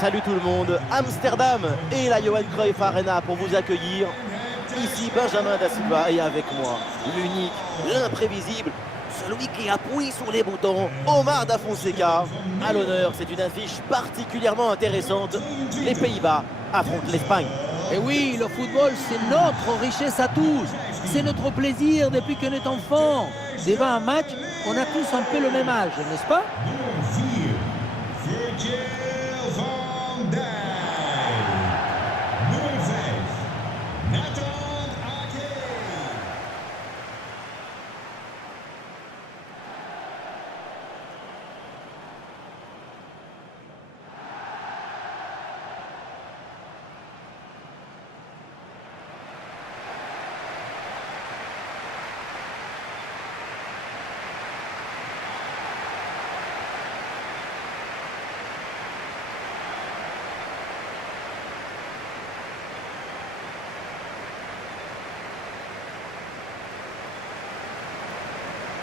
Salut tout le monde, Amsterdam et la Johan Cruyff Arena pour vous accueillir. Ici Benjamin Da Silva et avec moi, l'unique, l'imprévisible, celui qui appuie sur les boutons, Omar Da Fonseca. À l'honneur, c'est une affiche particulièrement intéressante. Les Pays-Bas affrontent l'Espagne. Et oui, le football, c'est notre richesse à tous. C'est notre plaisir depuis que nous sommes enfants. Devant un match, on a tous un peu le même âge, n'est-ce pas?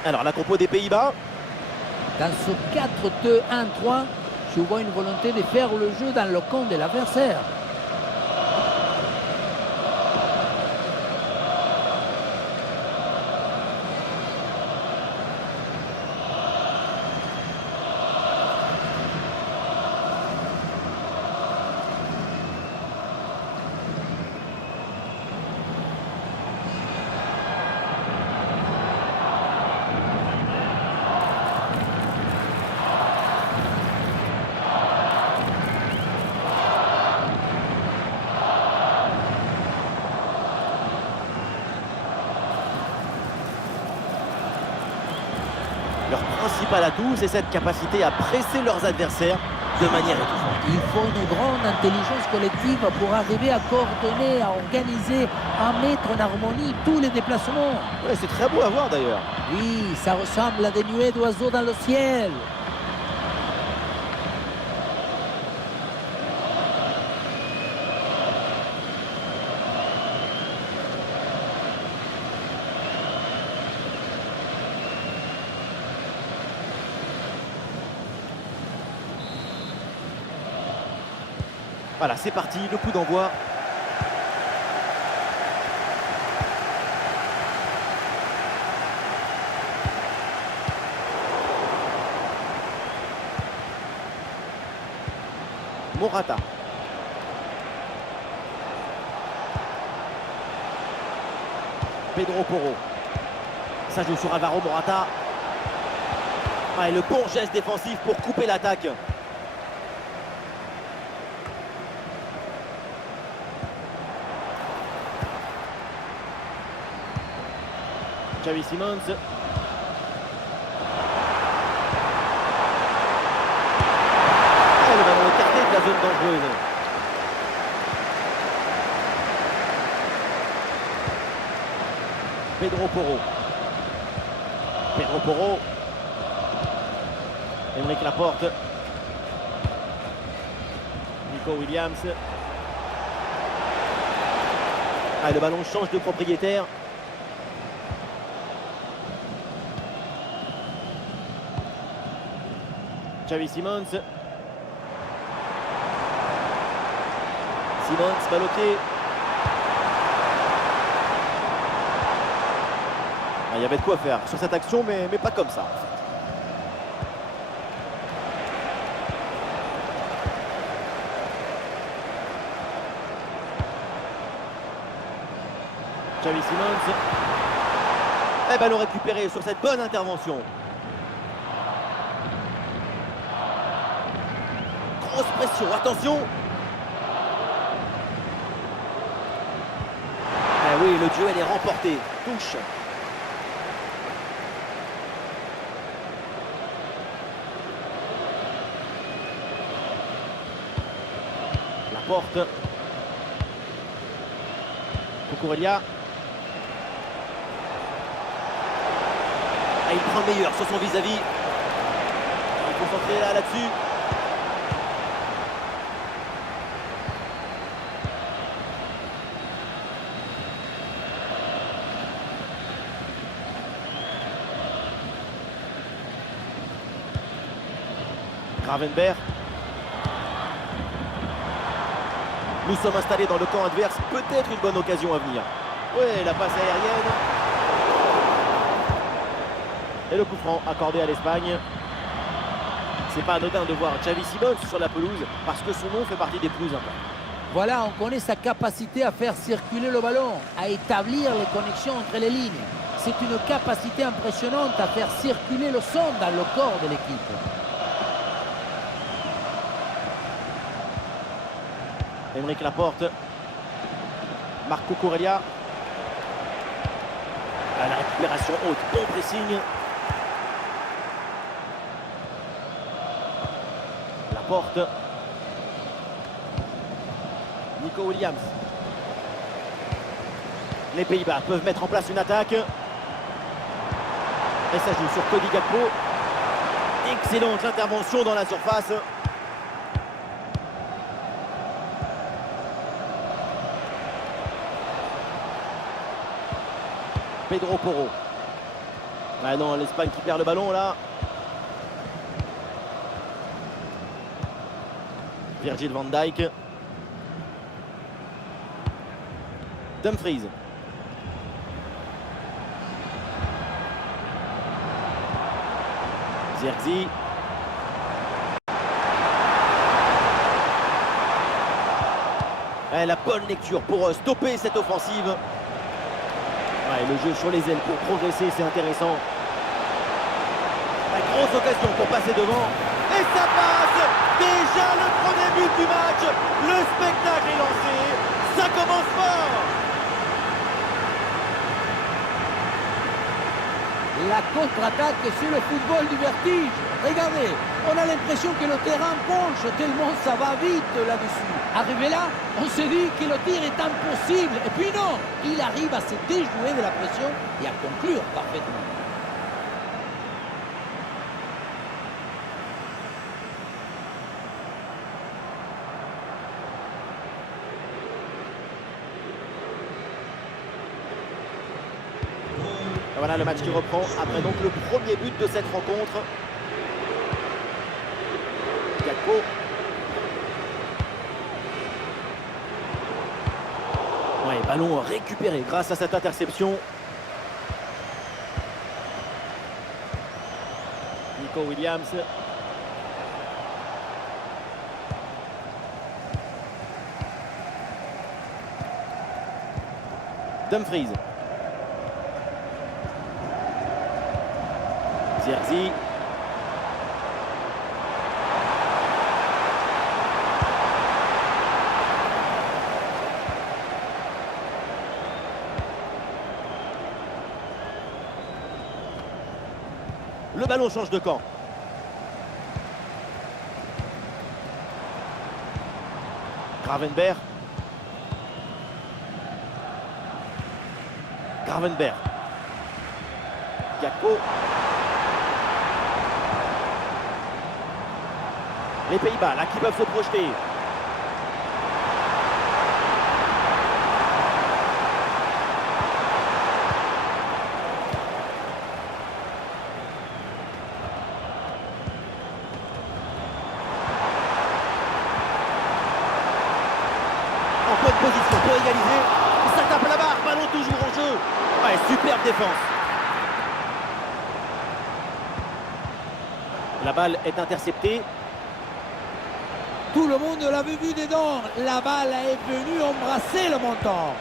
Alors la compo des Pays-Bas. Dans ce 4-2-1-3, je vois une volonté de faire le jeu dans le camp de l'adversaire. Leur principal atout, c'est cette capacité à presser leurs adversaires de manière étouffante. Il faut une grande intelligence collective pour arriver à coordonner, à organiser, à mettre en harmonie tous les déplacements. Ouais, c'est très beau à voir d'ailleurs. Oui, ça ressemble à des nuées d'oiseaux dans le ciel. Voilà, c'est parti, le coup d'envoi. Morata. Pedro Porro. Ça joue sur Alvaro Morata. Ah, et le bon geste défensif pour couper l'attaque. Xavi Simons. Le ballon écarté de la zone dangereuse. Pedro Porro. Pedro Porro. Enrique Laporte. Nico Williams. Ah, le ballon change de propriétaire. Xavi Simons. Simons, ballotté. Ah, il y avait de quoi faire sur cette action, mais pas comme ça. Xavi Simons. Et ballon récupéré sur cette bonne intervention. Grosse pression, attention. Ah oui, le duel est remporté. Touche. Laporte. Cucurella. Ah, il prend le meilleur sur son vis-à-vis. Il faut concentrer là-dessus. Gravenberch. Nous sommes installés dans le camp adverse, peut-être une bonne occasion à venir. Ouais, la passe aérienne. Et le coup franc accordé à l'Espagne. C'est pas anodin de voir Xavi Simons sur la pelouse parce que son nom fait partie des plus importants. Voilà, on connaît sa capacité à faire circuler le ballon, à établir les connexions entre les lignes. C'est une capacité impressionnante à faire circuler le son dans le corps de l'équipe. Aymeric Laporte. Marco Corellia. À la récupération haute, bon pressing. Laporte. Nico Williams. Les Pays-Bas peuvent mettre en place une attaque. Et ça joue sur Cody Gakpo. Excellente intervention dans la surface. Pedro Porro. Ah non, l'Espagne qui perd le ballon là. Virgil van Dijk. Dumfries. Zirkzee. La bonne lecture pour stopper cette offensive. Ouais, le jeu sur les ailes pour progresser, c'est intéressant. La grosse occasion pour passer devant. Et ça passe. Déjà le premier but du match. Le spectacle est lancé. Ça commence fort. La contre-attaque sur le football du vertige. Regardez, on a l'impression que le terrain penche tellement ça va vite là-dessus. Arrivé là, on se dit que le tir est impossible. Et puis non, il arrive à se déjouer de la pression et à conclure parfaitement. Voilà le match qui reprend après donc le premier but de cette rencontre. Gakpo. Ouais, ballon récupéré grâce à cette interception. Nico Williams. Dumfries. Zirkzee. Le ballon change de camp. Gravenberch. Gravenberch. Gakpo. Les Pays-Bas, là, qui peuvent se projeter. En bonne position pour égaliser. Ça tape la barre, ballon toujours en jeu. Ouais, superbe défense. La balle est interceptée. Tout le monde l'avait vu dedans. La balle est venue embrasser le montant.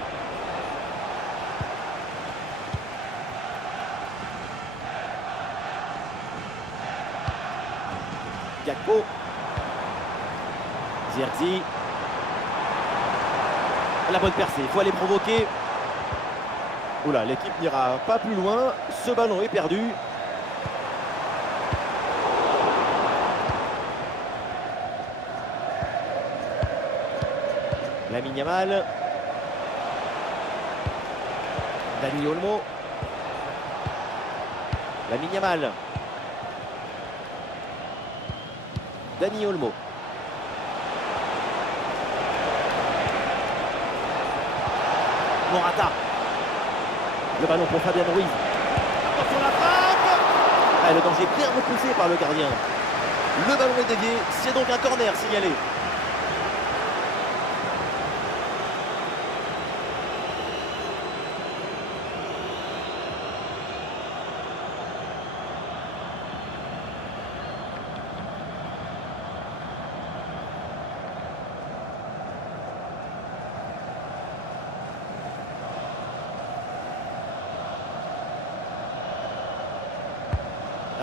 Gakpo. Zirkzee. La bonne percée, il faut aller provoquer. Oula, l'équipe n'ira pas plus loin. Ce ballon est perdu. Lamine Yamal. Dani Olmo. Lamine Yamal. Dani Olmo. Morata. Le ballon pour Fabien Ruiz. Attention la frappe. Le danger bien repoussé par le gardien. Le ballon est dévié. C'est donc un corner signalé.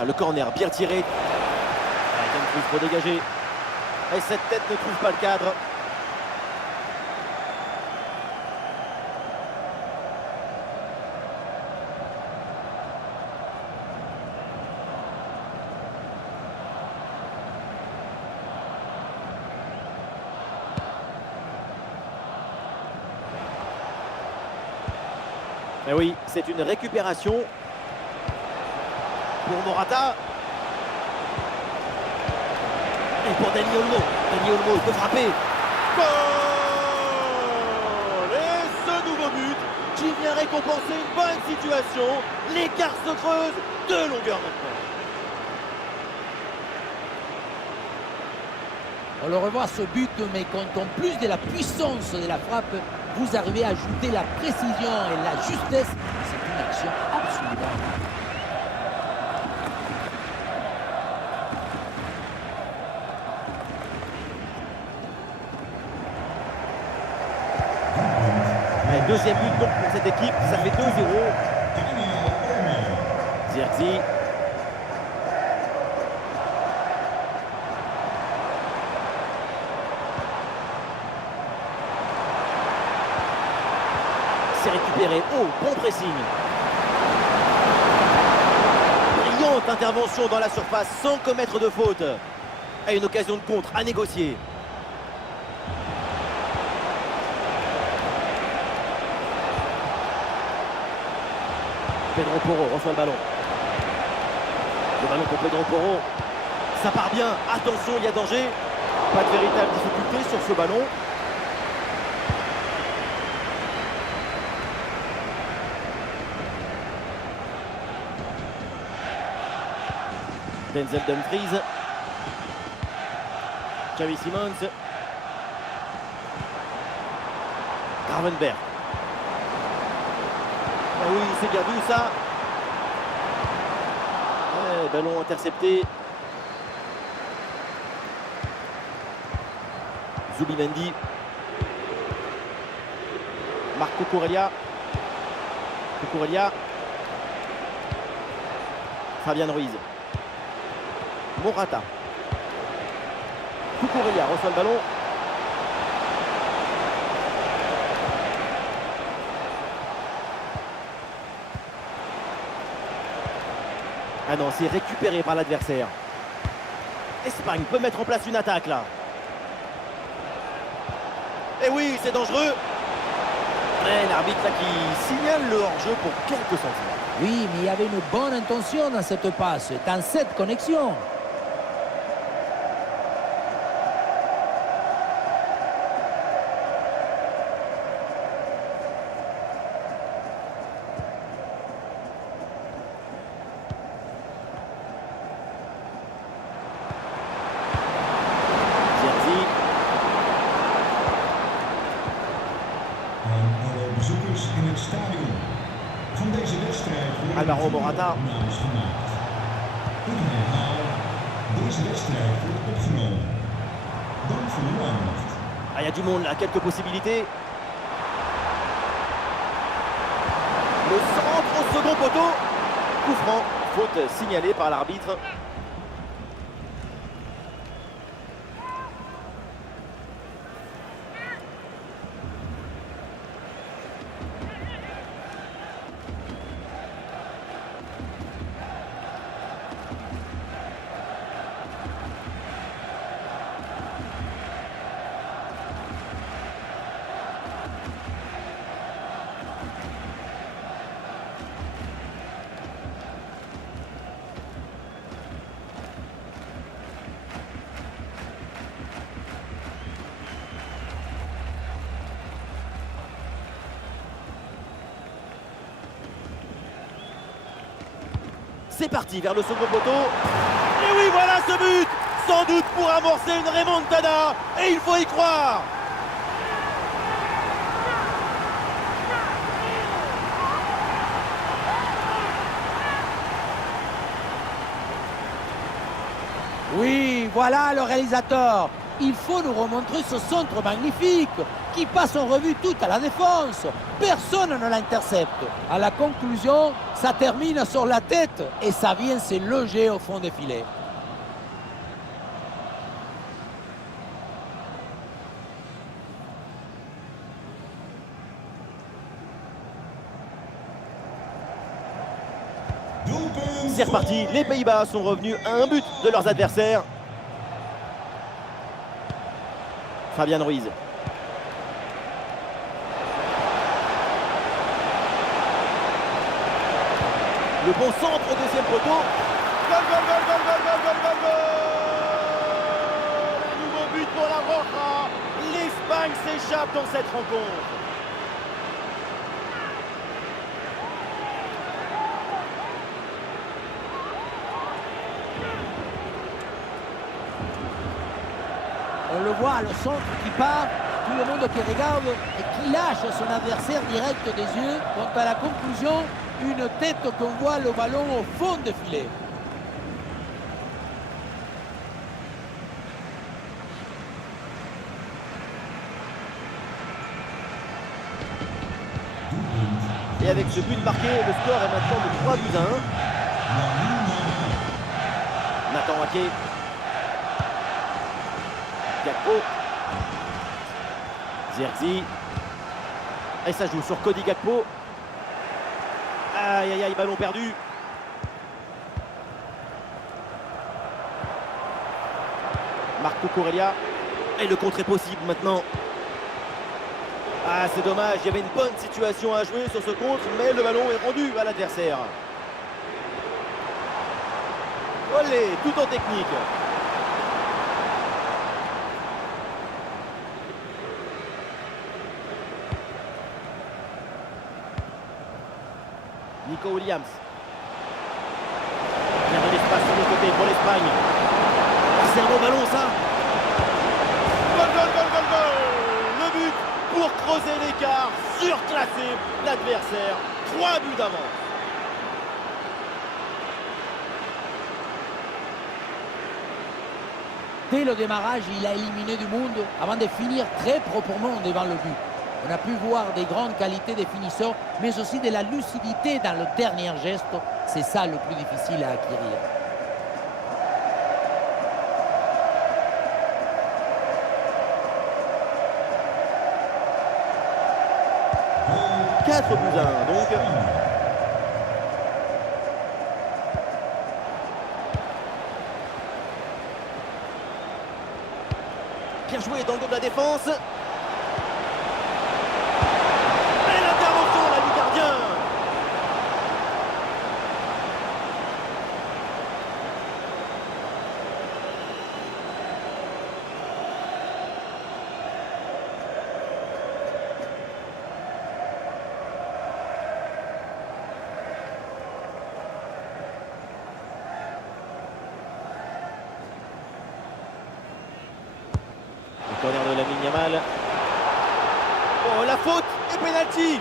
Ah, le corner bien tiré. Dumfries pour dégager. Et cette tête ne trouve pas le cadre. Mais oui, c'est une récupération pour Morata. Et pour Dani Olmo. Dani Olmo peut frapper. Goal! Et ce nouveau but qui vient récompenser une bonne situation. L'écart se creuse de longueur maintenant. On le revoit ce but, mais quand en plus de la puissance de la frappe, vous arrivez à ajouter la précision et la justesse, c'est une action absolument. Allez, deuxième but donc pour cette équipe, ça fait 2-0. Zirkzee. C'est récupéré. Oh, bon pressing. Brillante intervention dans la surface sans commettre de faute. Et une occasion de contre à négocier. Pedro Porro reçoit le ballon. Le ballon pour Pedro Porro. Ça part bien. Attention, il y a danger. Pas de véritable difficulté sur ce ballon. Denzel Dumfries. Xavi Simons. Gravenberch. Ah oui, c'est bien vu ça. Ouais, ballon intercepté. Zubimendi. Marco Cucurella. Cucurella. Fabian Ruiz. Morata. Cucurella reçoit le ballon. Ah non, c'est récupéré par l'adversaire. Espagne peut mettre en place une attaque là. Et oui, c'est dangereux. Et l'arbitre là qui signale le hors-jeu pour quelques centimètres. Oui, mais il y avait une bonne intention dans cette passe, dans cette connexion. Bezoekers in het stadion van deze wedstrijd worden Alvaro Morata. opnames gemaakt. Ik herhaal, deze wedstrijd wordt opgenomen. Dank voor uw aandacht. Ah, il y a du monde là, quelques possibilités. Le centre au second poteau. Coup franc, faute signalée par l'arbitre. C'est parti vers le second poteau. Et oui, voilà ce but. Sans doute pour amorcer une remontada. Et il faut y croire. Oui, voilà le réalisateur. Il faut nous remontrer ce centre magnifique qui passe en revue toute la défense. Personne ne l'intercepte. À la conclusion, ça termine sur la tête et ça vient se loger au fond des filets. C'est reparti, les Pays-Bas sont revenus à un but de leurs adversaires. Fabian Ruiz. Le bon centre au deuxième poteau. Goal, goal, goal, goal, goal, goal, goal, goal, goal. Un nouveau but pour la Roja. L'Espagne s'échappe dans cette rencontre. On le voit, le centre qui part, tout le monde qui regarde et qui lâche son adversaire direct des yeux. Quant à la conclusion, une tête qu'on voit le ballon au fond des filets. Et avec ce but marqué, le score est maintenant de 3 buts à 1. Nathan Ake. Gakpo. Zirkzee. Et ça joue sur Cody Gakpo. Aïe aïe aïe, ballon perdu. Marco Corellia. Et le contre est possible maintenant. Ah, c'est dommage, il y avait une bonne situation à jouer sur ce contre, mais le ballon est rendu à l'adversaire. Olé, tout en technique. Nico Williams. Il y a de l'espace sur le côté pour l'Espagne. Ah, c'est un bon ballon ça. Goal, goal, goal, goal, goal. Le but pour creuser l'écart, surclasser l'adversaire. 3 buts d'avance. Dès le démarrage, il a éliminé du monde avant de finir très proprement devant le but. On a pu voir des grandes qualités des finisseurs, mais aussi de la lucidité dans le dernier geste. C'est ça le plus difficile à acquérir. Goal 4 buts à 1 donc. Bien joué dans le dos de la défense. Et l'intervention là du gardien. Le corner de Lamine Yamal. Oh, la faute et pénalty.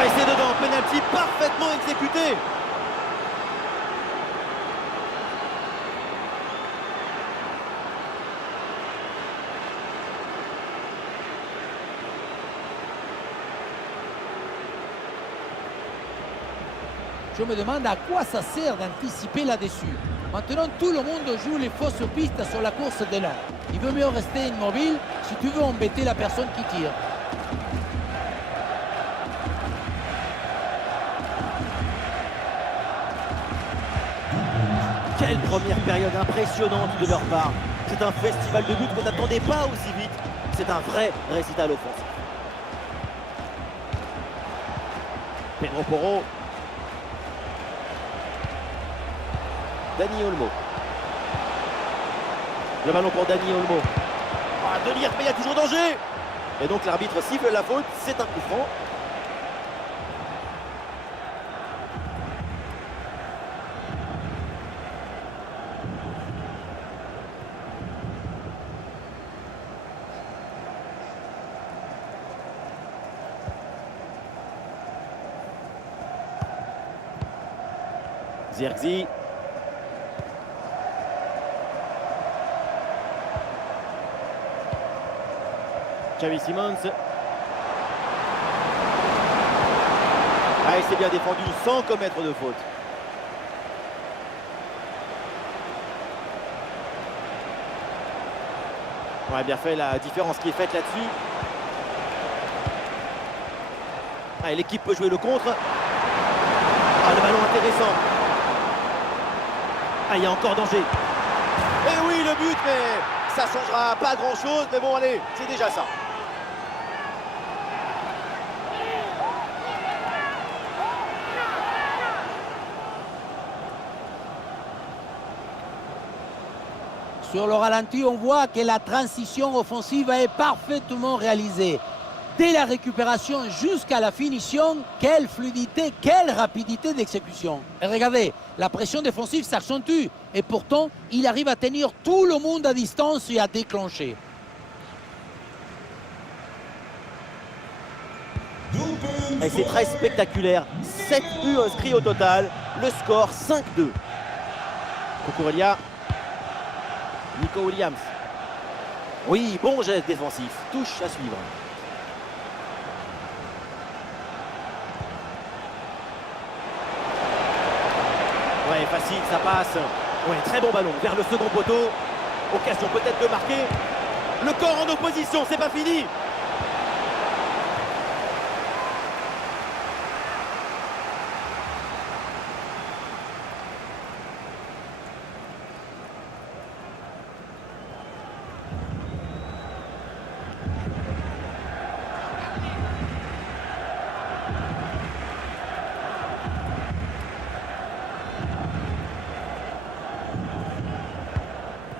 Et c'est dedans, penalty parfaitement exécuté. Je me demande à quoi ça sert d'anticiper là-dessus. Maintenant, tout le monde joue les fausses pistes sur la course d'élan. Il vaut mieux rester immobile si tu veux embêter la personne qui tire. Quelle première période impressionnante de leur part. C'est un festival de buts qu'on n'attendait pas aussi vite. C'est un vrai récital offensif. Pedro Porro. Dani Olmo. Le ballon pour Dani Olmo. Ah, Delirte, mais il y a toujours danger. Et donc l'arbitre siffle la faute, c'est un coup franc. Zirkzee. Xavi Simons. Ah, il s'est bien défendu sans commettre de faute. Ouais, bien fait, la différence qui est faite là-dessus. Ah, l'équipe peut jouer le contre. Ah, le ballon intéressant. Ah, il y a encore danger. Et oui, le but, mais ça changera pas grand-chose. Mais bon, allez, c'est déjà ça. Sur le ralenti, on voit que la transition offensive est parfaitement réalisée. Dès la récupération jusqu'à la finition, quelle fluidité, quelle rapidité d'exécution. Et regardez, la pression défensive s'accentue. Et pourtant, il arrive à tenir tout le monde à distance et à déclencher. Et c'est très spectaculaire. 7 buts inscrits au total. Le score 5-2. Cucurella. Nico Williams. Oui, bon geste défensif. Touche à suivre. Ouais, facile, ça passe. Ouais, très bon ballon vers le second poteau. Occasion peut-être de marquer. Le corps en opposition, c'est pas fini.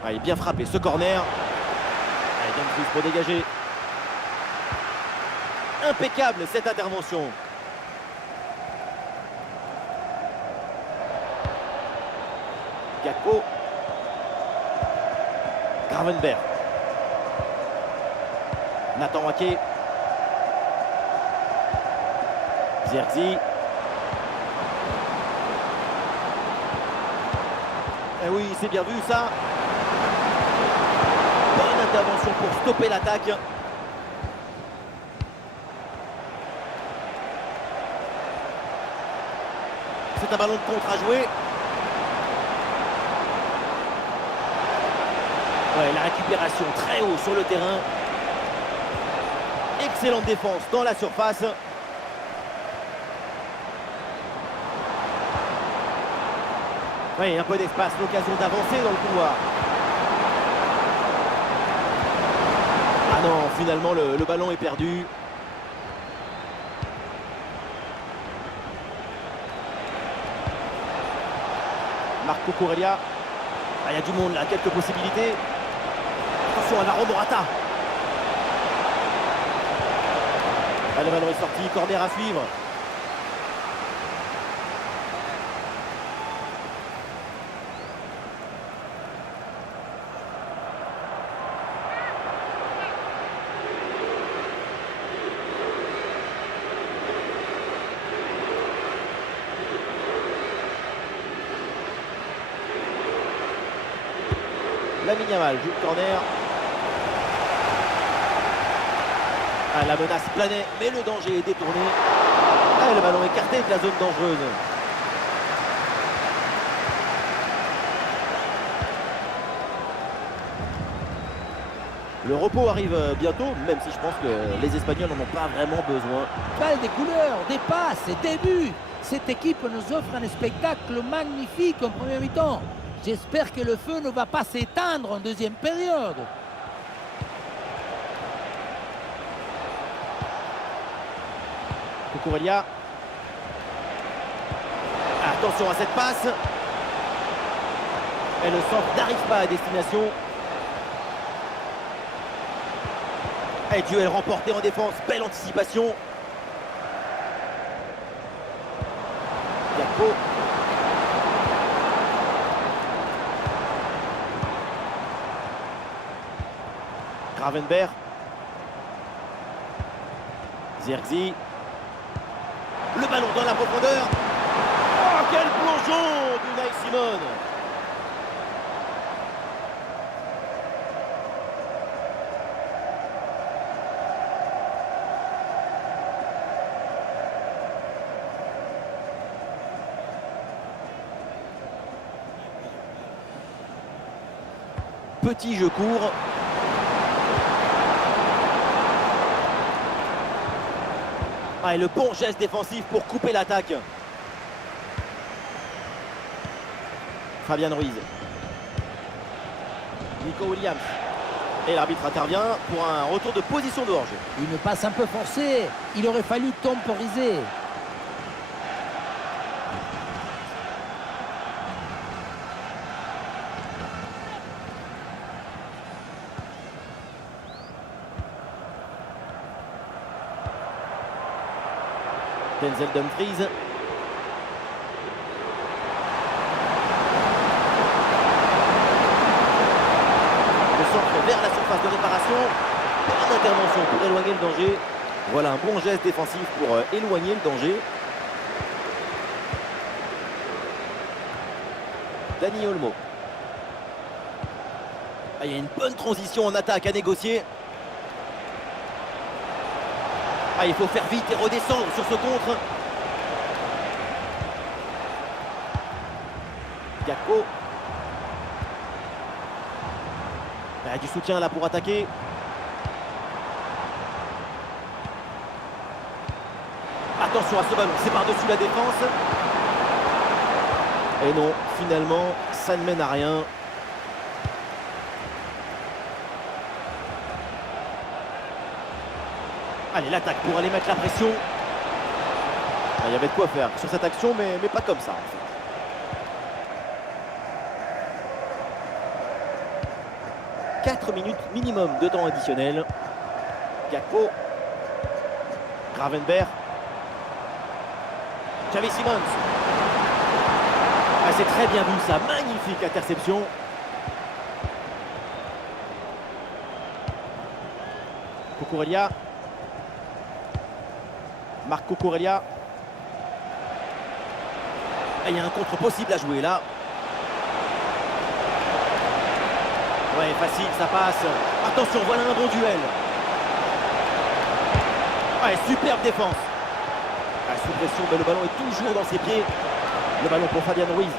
Allez, bien frappé ce corner. Allez, Dumfries pour dégager. Impeccable cette intervention. Gakpo. Gravenberch. Nathan Waké. Zirkzee. Eh oui, c'est bien vu ça. Bonne intervention pour stopper l'attaque. C'est un ballon de contre à jouer. Ouais, la récupération très haut sur le terrain. Excellente défense dans la surface. Oui, un peu d'espace, l'occasion d'avancer dans le couloir. Ah non, finalement le ballon est perdu. Marco Cucurella. Ah, il y a du monde là, quelques possibilités. Attention à Alvaro Morata. Ah, le ballon est sorti, corner à suivre. Lamine Yamal joue le corner. Ah, la menace planait, mais le danger est détourné. Ah, le ballon écarté de la zone dangereuse. Le repos arrive bientôt, même si je pense que les Espagnols n'en ont pas vraiment besoin. Balle des couleurs, des passes, des buts. Cette équipe nous offre un spectacle magnifique en première mi-temps. J'espère que le feu ne va pas s'éteindre en deuxième période. Cucurella. Attention à cette passe. Et le centre n'arrive pas à destination. Et duel remporté en défense. Belle anticipation. Gakpo. Gravenberch. Zirkzee. Le ballon dans la profondeur. Oh, quel plongeon d'Unai Simon! Petit jeu court. Ah, et le bon geste défensif pour couper l'attaque. Fabian Ruiz. Nico Williams. Et l'arbitre intervient pour un retour de position de hors-jeu. Une passe un peu forcée. Il aurait fallu temporiser. Denzel Dumfries. Le centre vers la surface de réparation. Bonne intervention pour éloigner le danger. Voilà un bon geste défensif pour éloigner le danger. Dani Olmo. Ah, il y a une bonne transition en attaque à négocier. Ah, il faut faire vite et redescendre sur ce contre. Gakpo. Il y a du soutien là pour attaquer. Attention à ce ballon, c'est par-dessus la défense. Et non, finalement, ça ne mène à rien. Allez, l'attaque pour aller mettre la pression. Il y avait de quoi faire sur cette action, mais pas comme ça, en fait. Quatre minutes minimum de temps additionnel. Gakpo. Gravenberch. Xavi Simons. Ah, c'est très bien vu ça, magnifique interception. Cucurella. Marco Cucurella. Il y a un contre possible à jouer là. Ouais, facile, ça passe. Attention, voilà un bon duel. Ouais, superbe défense. Sous pression, mais le ballon est toujours dans ses pieds. Le ballon pour Fabian Ruiz.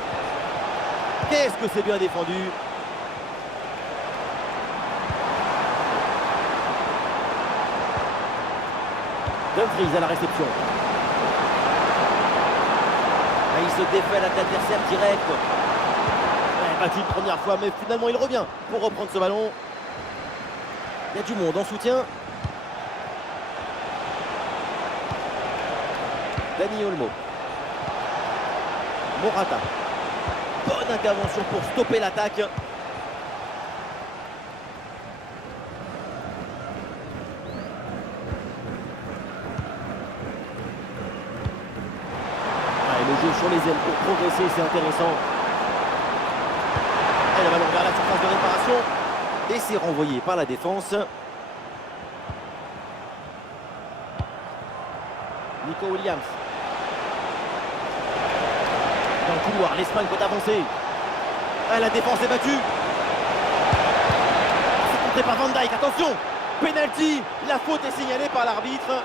Qu'est-ce que c'est bien défendu. Dumfries à la réception. Ah, il se défait à l'adversaire direct. Battu une première fois, mais finalement il revient pour reprendre ce ballon. Il y a du monde en soutien. Dani Olmo. Morata. Bonne intervention pour stopper l'attaque. Le jeu sur les ailes pour progresser, c'est intéressant. Et le ballon vers la surface de réparation. Et c'est renvoyé par la défense. Nico Williams. Dans le couloir, l'Espagne peut avancer. Ah, la défense est battue. C'est contré par Van Dijk, attention. Penalty, la faute est signalée par l'arbitre.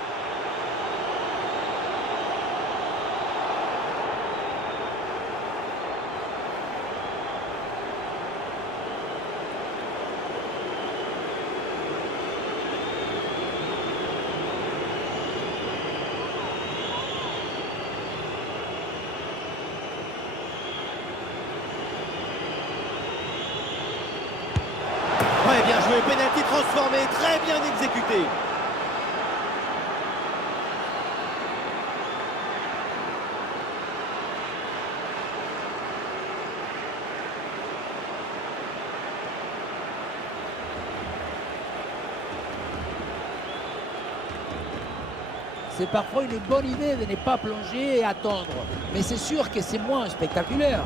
Ouais, bien joué, penalty transformé, très bien exécuté. C'est parfois une bonne idée de ne pas plonger et attendre. Mais c'est sûr que c'est moins spectaculaire.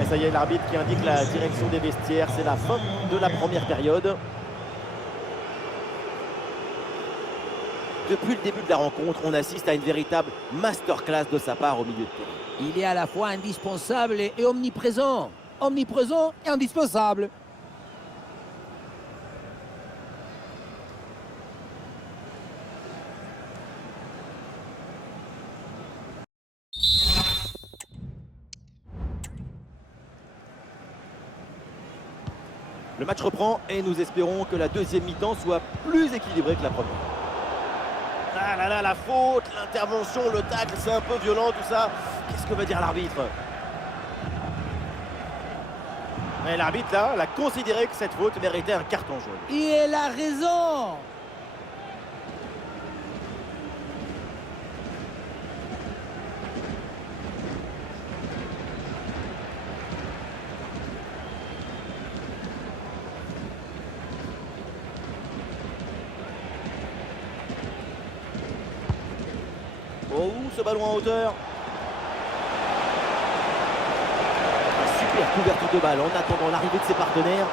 Et ça y est, l'arbitre qui indique la direction des vestiaires. C'est la fin de la première période. Depuis le début de la rencontre, on assiste à une véritable masterclass de sa part au milieu de terrain. Il est à la fois indispensable et omniprésent. Omniprésent et indispensable. Le match reprend et nous espérons que la deuxième mi-temps soit plus équilibrée que la première. Ah là là, la faute, l'intervention, le tacle, c'est un peu violent tout ça. Qu'est-ce que veut dire l'arbitre? L'arbitre là, elle a considéré que cette faute méritait un carton jaune. Et elle a raison. Oh, ce ballon en hauteur. Super couverture de balle en attendant l'arrivée de ses partenaires.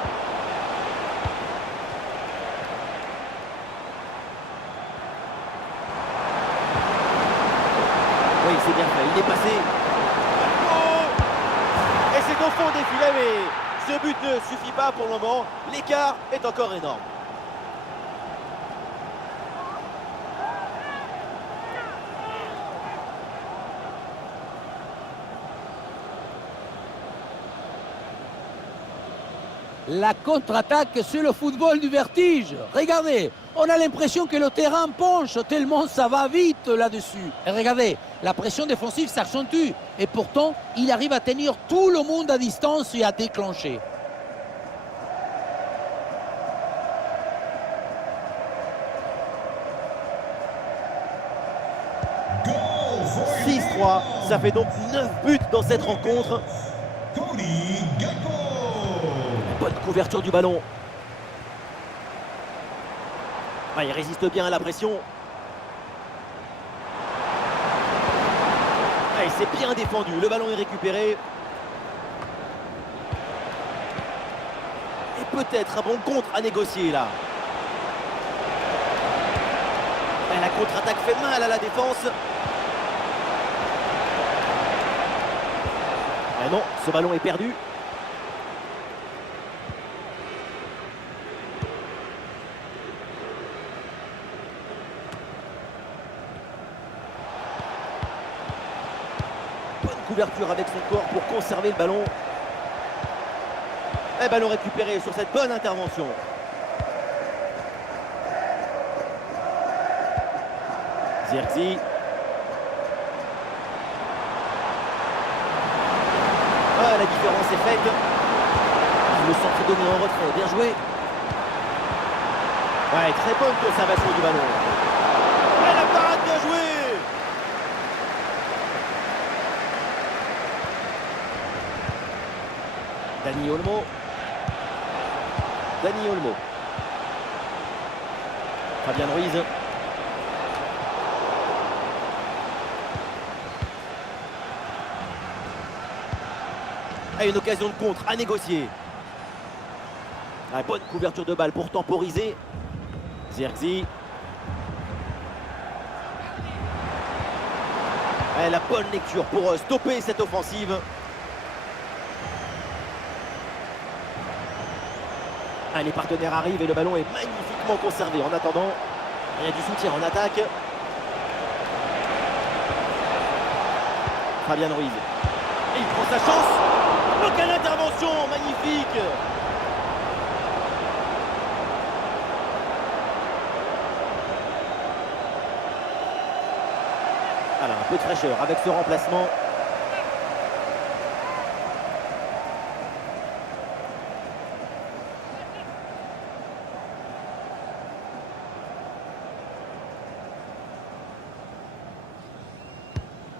Oui, c'est bien fait, il est passé. Oh, et c'est au fond des filets, mais ce but ne suffit pas pour le moment. L'écart est encore énorme. La contre-attaque, c'est le football du vertige. Regardez, on a l'impression que le terrain penche tellement ça va vite là-dessus. Et regardez, la pression défensive s'accentue. Et pourtant, il arrive à tenir tout le monde à distance et à déclencher. Goal 6-3, ça fait donc 9 buts dans cette rencontre. Cody Gakpo. Bonne couverture du ballon. Ah, il résiste bien à la pression. Ah, il s'est bien défendu. Le ballon est récupéré. Et peut-être un bon contre à négocier là. Et la contre-attaque fait mal à la défense. Ah non, ce ballon est perdu. Couverture avec son corps pour conserver le ballon. Et ballon récupéré sur cette bonne intervention. Zirkzee. Ah, la différence est faite. Le centre donné en retrait, bien joué. Ouais, très bonne conservation du ballon. Ouais, la parade, bien joué. Dani Olmo. Dani Olmo. Fabien Ruiz. A une occasion de contre à négocier. La bonne couverture de balle pour temporiser. Zirkzee. La bonne lecture pour stopper cette offensive. Les partenaires arrivent et le ballon est magnifiquement conservé. En attendant, il y a du soutien en attaque. Fabien Ruiz. Et il prend sa chance. Oh, quelle intervention magnifique. Voilà, un peu de fraîcheur avec ce remplacement.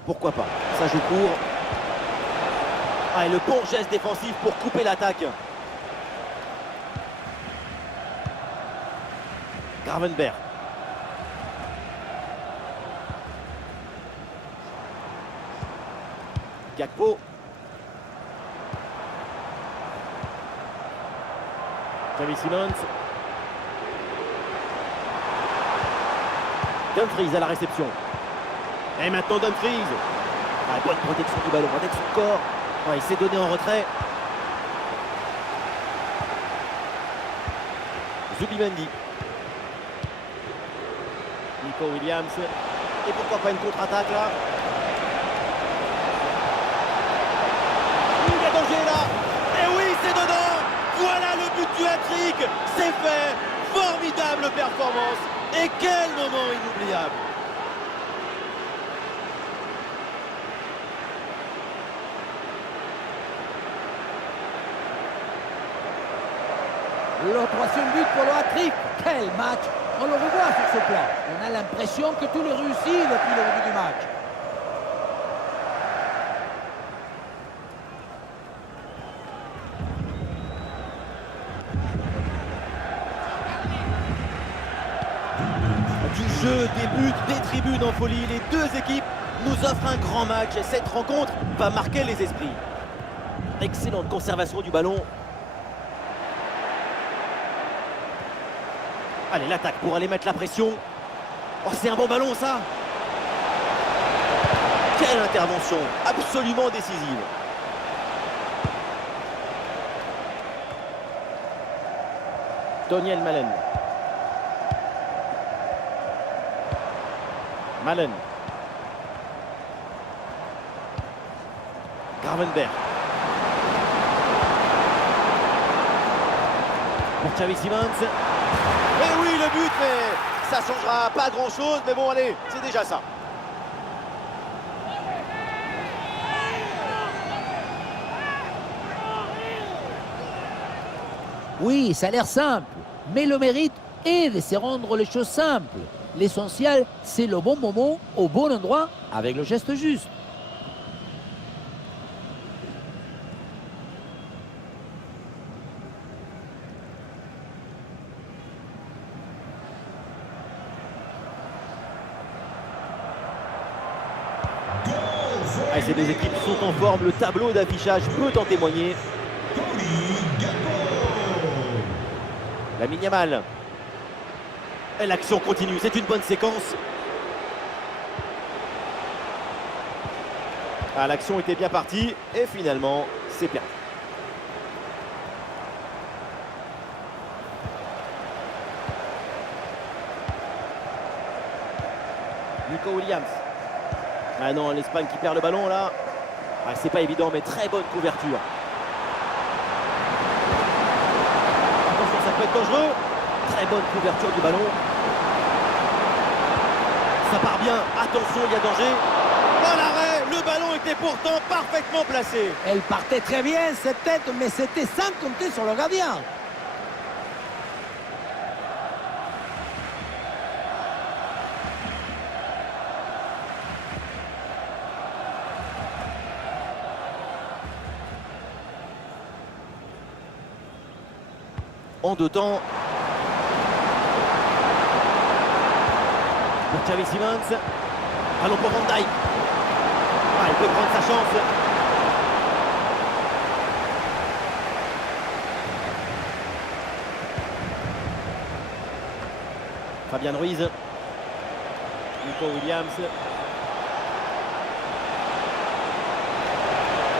Pourquoi pas? Ça joue court. Ah, et le bon geste défensif pour couper l'attaque. Gravenberch. Gakpo. Xavi Simons. Dumfries à la réception. Et maintenant Dumfries. Ah, bonne protection du ballon avec son corps. Ouais, il s'est donné en retrait. Zubimendi. Nico Williams. Et pourquoi pas une contre-attaque là? Il y a danger là. Et oui, c'est dedans. Voilà le but du hat-trick. C'est fait. Formidable performance. Et quel moment inoubliable. Le troisième but pour le hat-trick. Quel match! On le revoit sur ce plan. On a l'impression que tout est réussi depuis le début du match. Du jeu, des buts, des tribunes en folie, les deux équipes nous offrent un grand match et cette rencontre va marquer les esprits. Excellente conservation du ballon. Allez, l'attaque pour aller mettre la pression. Oh, c'est un bon ballon, ça. Quelle intervention, absolument décisive. Daniel Malen. Malen. Gravenberch. Pour Xavi Simons. Et oui, le but, mais ça changera pas grand-chose. Mais bon, allez, c'est déjà ça. Oui, ça a l'air simple, mais le mérite est de se rendre les choses simples. L'essentiel, c'est le bon moment, au bon endroit, avec le geste juste. Ah, ces deux équipes sont en forme, le tableau d'affichage peut en témoigner. Lamine Yamal. Et l'action continue, c'est une bonne séquence. Ah, l'action était bien partie et finalement, c'est perdu. Nico Williams. Ah non, l'Espagne qui perd le ballon là. Ah, c'est pas évident, mais très bonne couverture. Attention, ça peut être dangereux. Très bonne couverture du ballon. Ça part bien. Attention, il y a danger. Oh, l'arrêt. Le ballon était pourtant parfaitement placé. Elle partait très bien, cette tête, mais c'était sans compter sur le gardien. En deux temps. Pour Xavi Simons. Allons pour Van Dijk. Ah, il peut prendre sa chance. Fabian Ruiz. Nico Williams.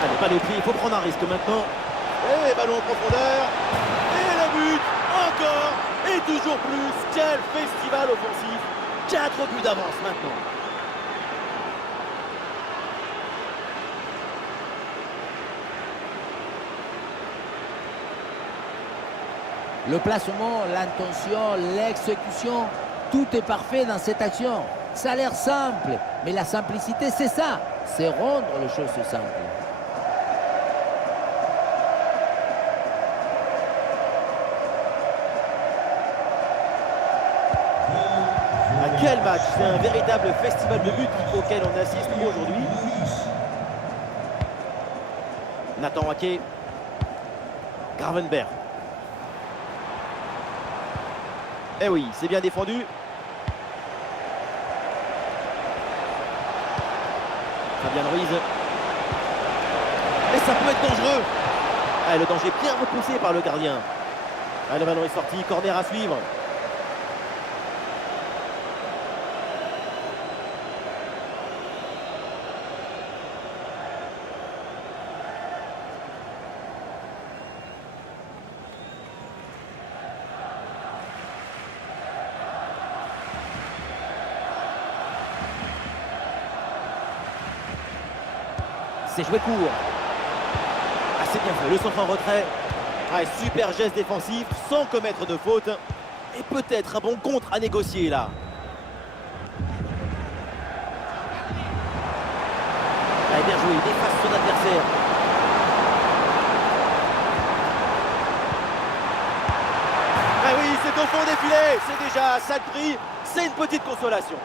Allez, pas les pieds, il faut prendre un risque maintenant. Et ballon en profondeur. Et le but, encore. Et toujours plus. Quel festival offensif. 4 buts d'avance maintenant. Le placement, l'intention, l'exécution, tout est parfait dans cette action. Ça a l'air simple, mais la simplicité, c'est ça. C'est rendre les choses simples. Quel match! C'est un véritable festival de buts auquel on assiste aujourd'hui. Nathan Ake. Gravenberch. Eh oui, c'est bien défendu. Fabian Ruiz. Et ça peut être dangereux. Ah, le danger bien repoussé par le gardien. Ah, le ballon est sorti, corner à suivre. C'est joué court. Ah, c'est bien fait, le centre en retrait. Ah, super geste défensif sans commettre de faute. Et peut-être un bon contre à négocier là. Ah, bien joué, il efface son adversaire. Ah oui, c'est au fond des filets. C'est déjà à ça de prix. C'est une petite consolation.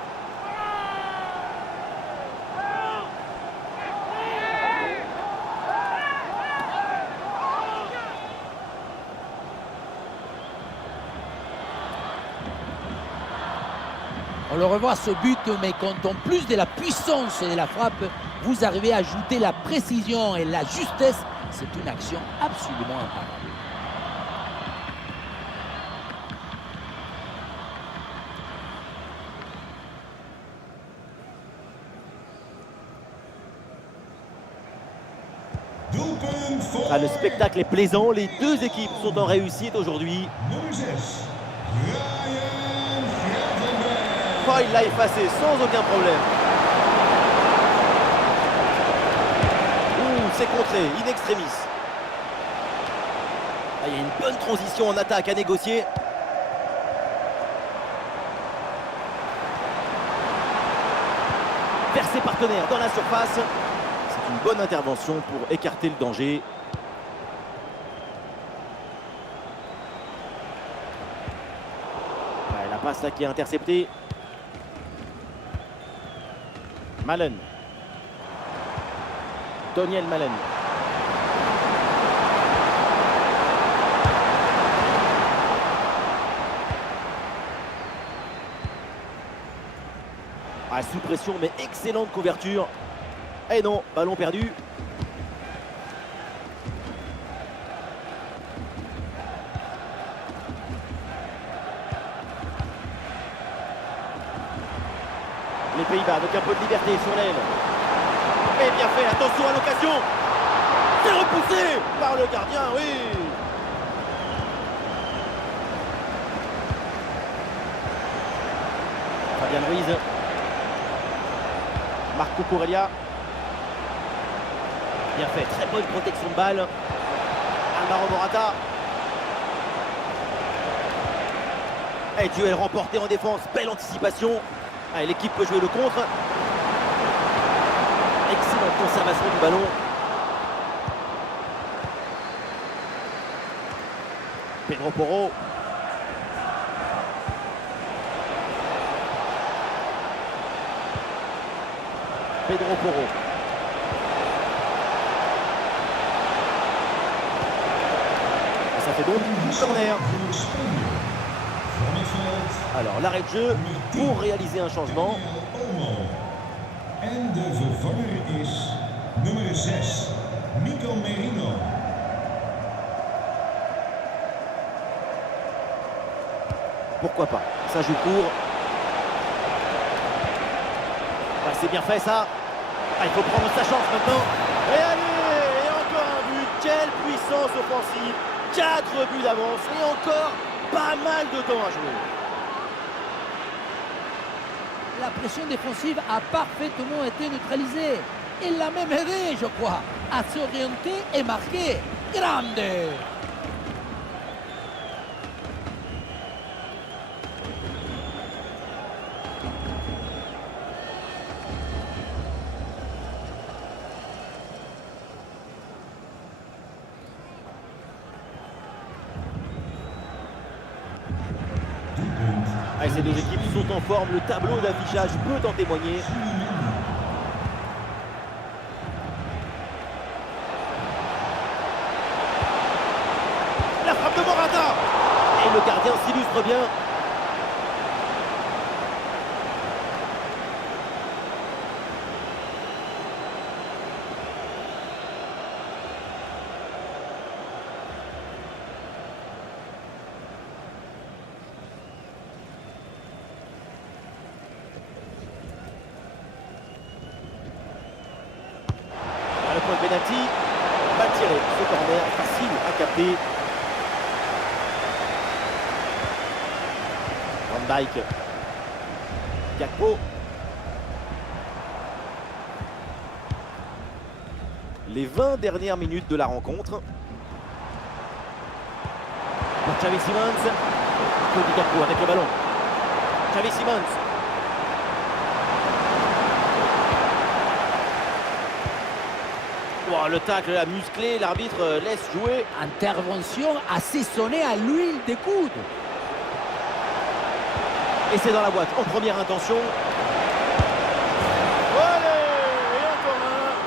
On le revoit ce but, mais quand en plus de la puissance de la frappe, vous arrivez à ajouter la précision et la justesse, c'est une action absolument imparable. Ah, le spectacle est plaisant, les deux équipes sont en réussite aujourd'hui. Nummer 6, Ryan Gravenberch. Oh, il l'a effacé sans aucun problème. Ouh, c'est contré, in extremis. Ah, il y a une bonne transition en attaque à négocier. Vers ses partenaires dans la surface. C'est une bonne intervention pour écarter le danger. Ouais, la passe là qui est interceptée. Malen. Daniel Malen. Ah, sous pression, mais excellente couverture. Et non, ballon perdu. Les Pays-Bas avec un peu de liberté sur l'aile. Et bien fait, attention à l'occasion. C'est repoussé par le gardien, oui. Fabien Ruiz. Marco Corellia. Bien fait, très bonne protection de balle. Alvaro Morata. Et duel remporté en défense, belle anticipation. Allez, l'équipe peut jouer le contre. Excellente conservation du ballon. Pedro Porro. Pedro Porro. Et ça fait donc corner. Alors l'arrêt de jeu pour réaliser un changement. En de vervanger is nummer 6, Nico Merino. Pourquoi pas? Ça joue court. Ah, c'est bien fait ça. Ah, il faut prendre sa chance maintenant. Et allez, et encore un but. Quelle puissance offensive. 4 buts d'avance et encore pas mal de temps à jouer. La pression défensive a parfaitement été neutralisée. Il l'a même aidé, je crois, à s'orienter et marquer. Grande! Ah, ces deux équipes sont en forme, le tableau d'affichage peut en témoigner. La frappe de Morata. Et le gardien s'illustre bien. point de pénalty. Mal tiré, ce corner facile à capter. Van Dijk. Gakpo. Les 20 dernières minutes de la rencontre. Pour Xavi Simons. Cody Gakpo avec le ballon. Xavi Simons. Oh, le tacle a musclé, l'arbitre laisse jouer. Intervention assaisonnée à l'huile des coudes. Et c'est dans la boîte en première intention. Allez, et encore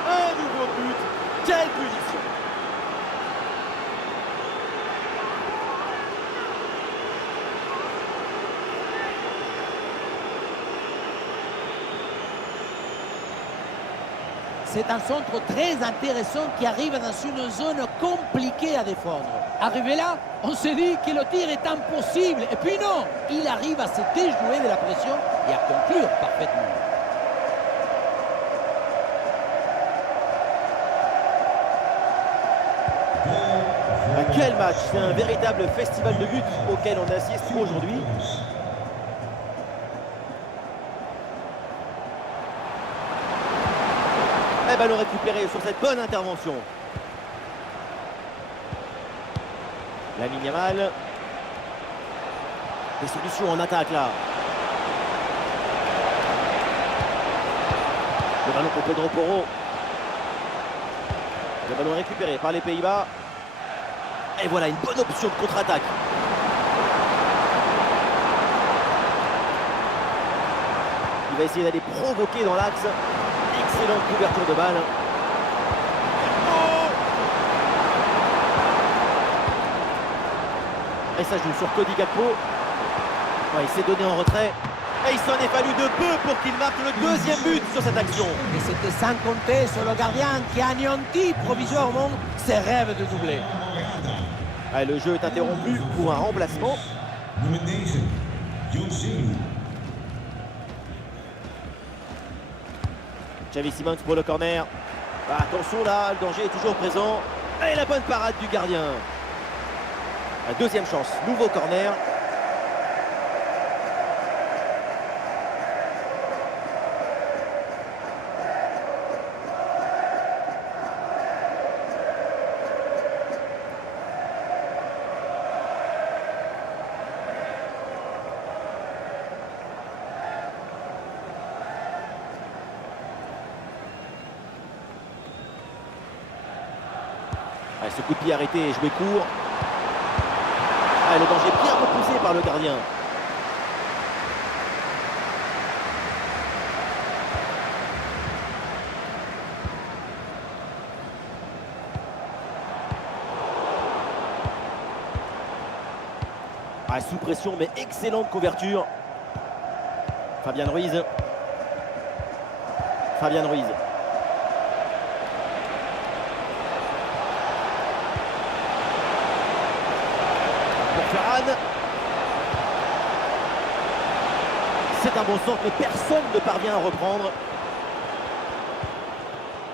un nouveau but. Quelle position! C'est un centre très intéressant qui arrive dans une zone compliquée à défendre. Arrivé là, on s'est dit que le tir est impossible. Et puis non, il arrive à se déjouer de la pression et à conclure parfaitement. Quel match! C'est un véritable festival de buts auquel on assiste aujourd'hui. Et ballon récupéré sur cette bonne intervention. Lamine Yamal. Des solutions en attaque là. Le ballon pour Pedro Porro. Le ballon récupéré par les Pays-Bas. Et voilà une bonne option de contre-attaque. Il va essayer d'aller provoquer dans l'axe. Excellente couverture de balle. Oh, et ça joue sur Cody Gakpo. Ouais, il s'est donné en retrait. Et il s'en est fallu de peu pour qu'il marque le deuxième but sur cette action. Et c'était sans compter sur le gardien qui a anéanti provisoirement ses rêves de doubler. Allez, le jeu est interrompu pour un remplacement. Nummer 9, Joselu. Xavi Simons pour le corner. Ah, attention là, le danger est toujours présent. Et la bonne parade du gardien. La deuxième chance, nouveau corner. Ce coup de pied arrêté et joué court. Le danger bien repoussé par le gardien. Sous pression mais excellente couverture. Fabian Ruiz. Fabian Ruiz. Ferran. C'est un bon centre, mais personne ne parvient à reprendre.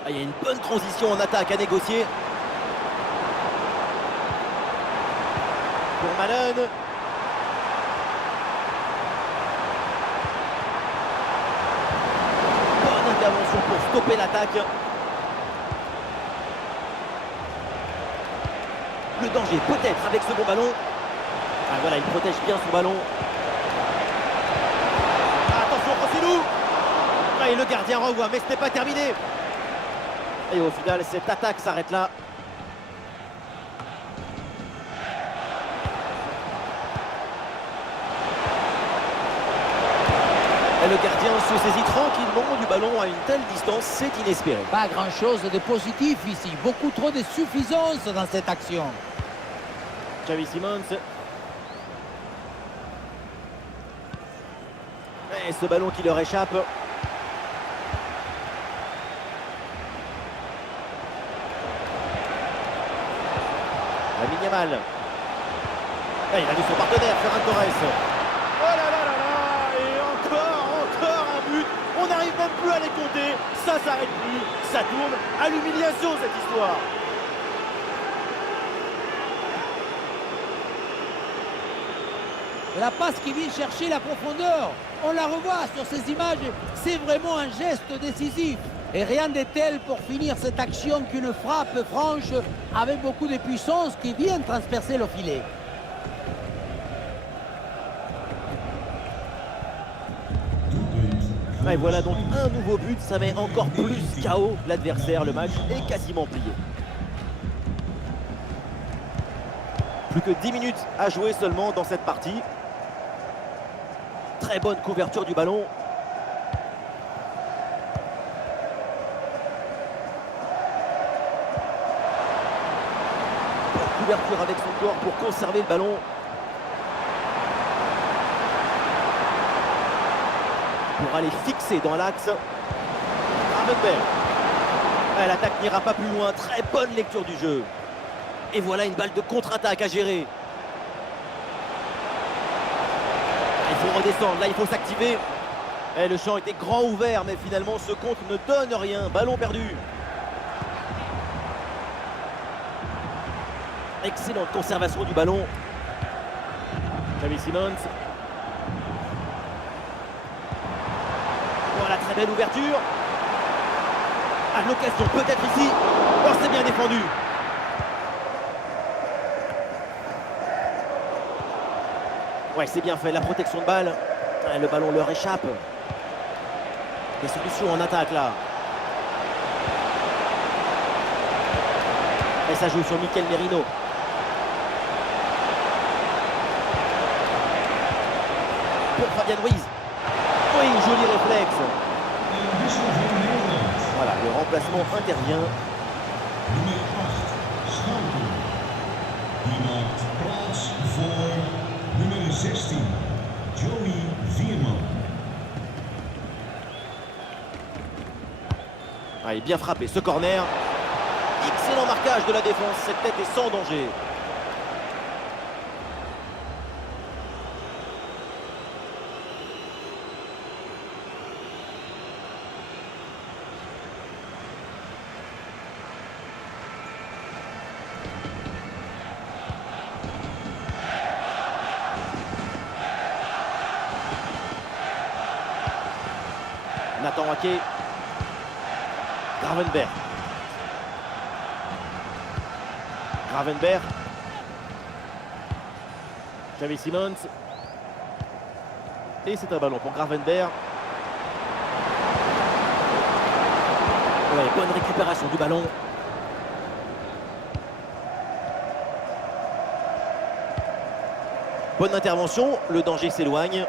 Il y a une bonne transition en attaque à négocier. Pour Malen. Bonne intervention pour stopper l'attaque. Le danger peut-être avec ce bon ballon. Voilà, il protège bien son ballon. Attention, Rossellou. Et le gardien revoit, mais ce n'est pas terminé. Et au final, cette attaque s'arrête là. Et le gardien se saisit tranquillement du ballon à une telle distance, c'est inespéré. Pas grand-chose de positif ici, beaucoup trop de suffisance dans cette action. Xavi Simons. Et ce ballon qui leur échappe. Lamine Yamal. Et il a vu son partenaire, Ferran Torres. Oh là là là là. Et encore un but. On n'arrive même plus à les compter, ça s'arrête plus, ça tourne à l'humiliation cette histoire. La passe qui vient chercher la profondeur, on la revoit sur ces images, c'est vraiment un geste décisif. Et rien de tel pour finir cette action qu'une frappe franche avec beaucoup de puissance qui vient transpercer le filet. Et voilà donc un nouveau but, ça met encore plus KO l'adversaire, le match est quasiment plié. Plus que 10 minutes à jouer seulement dans cette partie. Très bonne couverture du ballon. Couverture avec son corps pour conserver le ballon. Pour aller fixer dans l'axe. Gravenberch. L'attaque n'ira pas plus loin. Très bonne lecture du jeu. Et voilà une balle de contre-attaque à gérer. Il faut redescendre. Là, il faut s'activer. Le champ était grand ouvert, mais finalement, ce contre ne donne rien. Ballon perdu. Excellente conservation du ballon. Xavi Simons. Voilà, très belle ouverture. À l'occasion, peut-être ici. Oh, c'est bien défendu. Ouais, c'est bien fait, la protection de balle. Le ballon leur échappe. Des solutions en attaque, là. Et ça joue sur Mikel Merino. Pour Fabian Ruiz. Oui, joli réflexe. Voilà, le remplacement intervient. Nummer 8, Schouten. Die maakt plaats voor nummer 16, Joey Veerman. Allez, bien frappé, ce corner. Excellent marquage de la défense, cette tête est sans danger. Nathan Ake. Gravenberch. Gravenberch. Xavi Simons. Et c'est un ballon pour Gravenberch. Ouais, bonne récupération du ballon. Bonne intervention, le danger s'éloigne.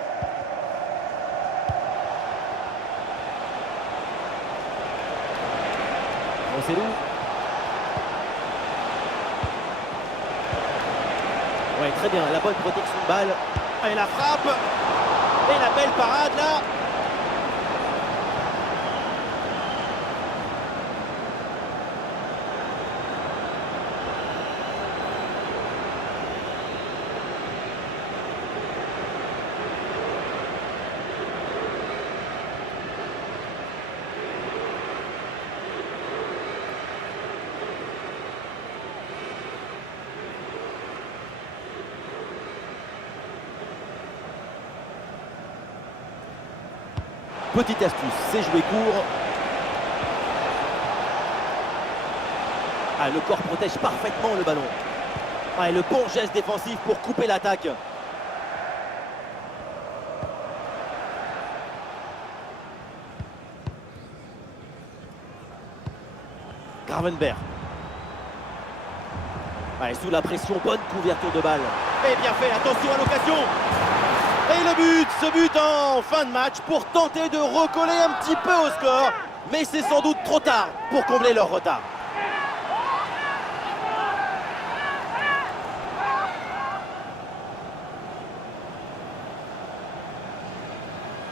C'est lourd. Ouais, très bien, la bonne protection de balle. Et la frappe. Et la belle parade là. Petite astuce, c'est jouer court. Le corps protège parfaitement le ballon. Et le bon geste défensif pour couper l'attaque. Gravenberch. Sous la pression, bonne couverture de balle. Et bien fait, attention à l'occasion. Et le but, ce but en fin de match pour tenter de recoller un petit peu au score. Mais c'est sans doute trop tard pour combler leur retard.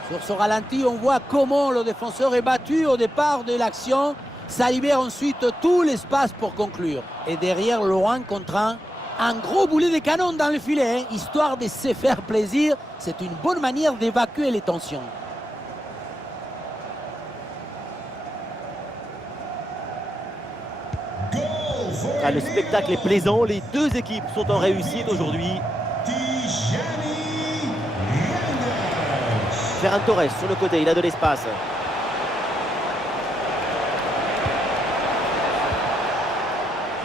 Sur ce ralenti, on voit comment le défenseur est battu au départ de l'action. Ça libère ensuite tout l'espace pour conclure. Et derrière, Laurent contre un gros boulet de canon dans le filet, hein, histoire de se faire plaisir. C'est une bonne manière d'évacuer les tensions. Ah, le spectacle est plaisant, les deux équipes sont en réussite aujourd'hui. Tijani Reinders. Ferran Torres sur le côté, il a de l'espace.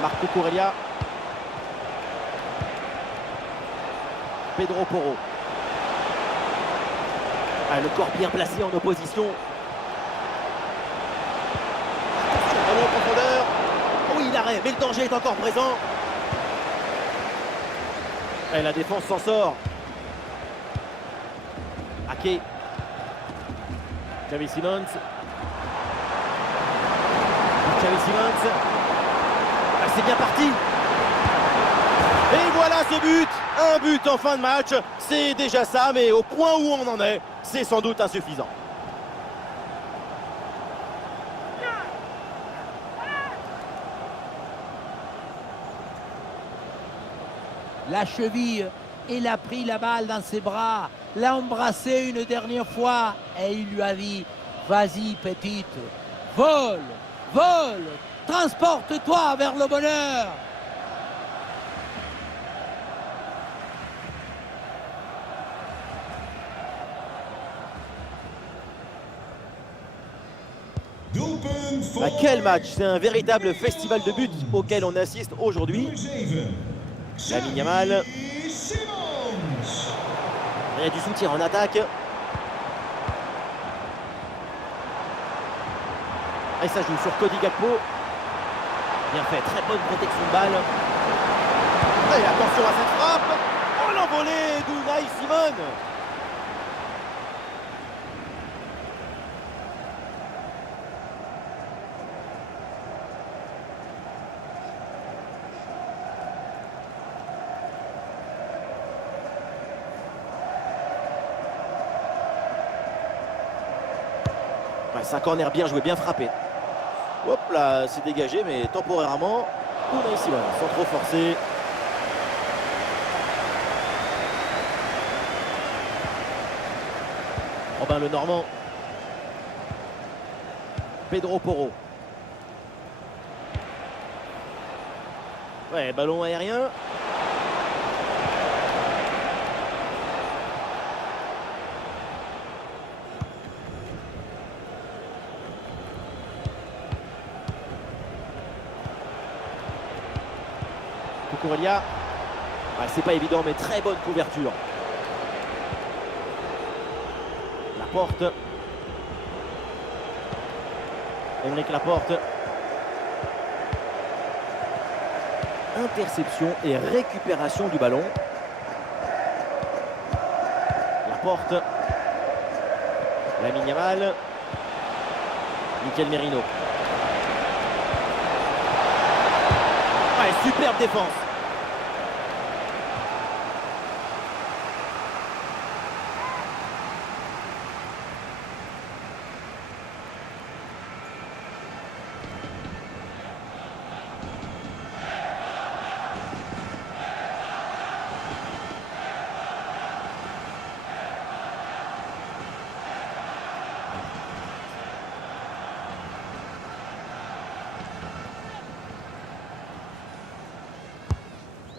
Marco Cucurella. Pedro Porro. Ah, le corps bien placé en opposition. Attention, ballon en profondeur. Oui, l'arrêt, mais le danger est encore présent. Et la défense s'en sort. Ake. Xavi Simons. Xavi Simons. Ah, c'est bien parti. Et voilà ce but. Un but en fin de match. C'est déjà ça, mais au point où on en est, c'est sans doute insuffisant. La cheville, il a pris la balle dans ses bras, l'a embrassé une dernière fois et il lui a dit « Vas-y petite, vole, vole, transporte-toi vers le bonheur !» Doelpunt voor Ah, quel match. C'est un véritable festival de buts auquel on assiste aujourd'hui. nummer 7. Lamine Yamal. Xavi Simons. Il y a du soutien en attaque. Et ça joue sur Cody Gakpo. Bien fait, très bonne protection de balle. Et attention à cette frappe. Oh, l'envolée d'Unai Simon. Ouais, c'est un corner bien joué, bien frappé. Hop là, c'est dégagé, mais temporairement. Unai Simon, sans trop forcer. Robin le Normand. Pedro Porro. Ouais, ballon aérien. Cucurella. Ouais, c'est pas évident, mais très bonne couverture. Laporte. Aymeric Laporte. Interception et récupération du ballon. Laporte. Lamine Yamal. Mikel Merino. Ouais, superbe défense.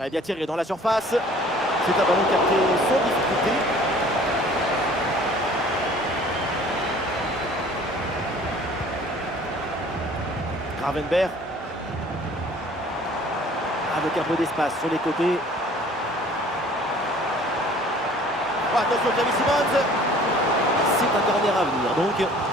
Elle bien tiré dans la surface. C'est un ballon capté sans difficulté. Gravenberch. Avec un peu d'espace sur les côtés. Oh, attention, Xavi Simons. C'est un corner à venir donc.